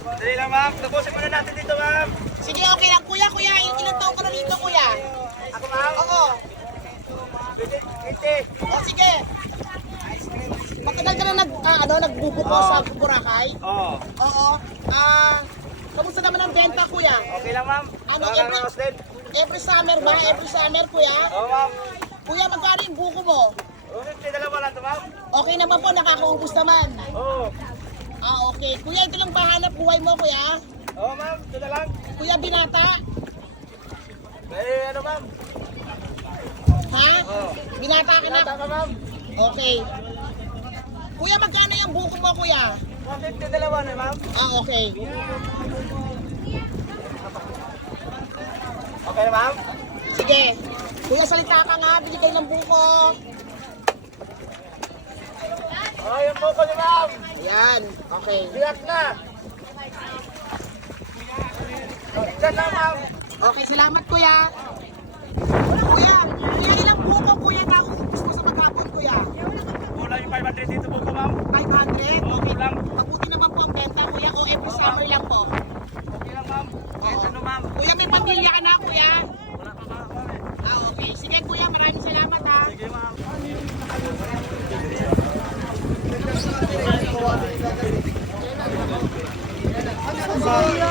Dali lang, ma'am. Tapusin muna natin dito, ma'am. Sige, okay lang. Kuya, kuya, il- ilang taon ka na dito, kuya? Ako, ma'am. Oo. 80. O, sige. Matagal ka na nag, ah, ano, nagbubuko Oo. sa Boracay? Oo. Oo. Ah, kamusta naman ang benta, kuya? Okay lang, ma'am. Ano, Nakakaraos din. Every summer ba? Every summer, kuya? Oo, ma'am. Kuya, magkano yung buko mo? Oh, 50 dalawa lang to, ma'am. Okay naman po, nakakaubos naman. Oo. Ah, okay. Kuya, ito lang bahanap buhay mo, kuya? Oo, ma'am. Ito na lang. Kuya, binata? Eh, ano, ma'am? Ha? Oo. Binata ka na? Tama, ma'am. Okay. Kuya, magkano yung buko mo, kuya? 150 dalawa na, ma'am. Ah, okay. Okay na, ma'am? Sige. Kuya, salita ka nga. Bili kayo ng buko. Oo, buko ni ma'am. Ayan. Okay. Biyak na. Diyan na, ma'am. Okay, salamat, kuya. Kuya, kuya, ilang buko, kuya, na uubos mo sa maghapon, kuya? Wala yung 500 dito buko, ma'am. 500? Okay lang. Mabuti naman po ang benta, kuya, o every summer lang po. Okay lang, ma'am. Kahit ano, ma'am. Kuya, may pamilya ka na, kuya? Wala pa, ma'am. eh. Ah, okay. Sige, kuya, maraming salamat, ha. Sige, ma'am. Kuya,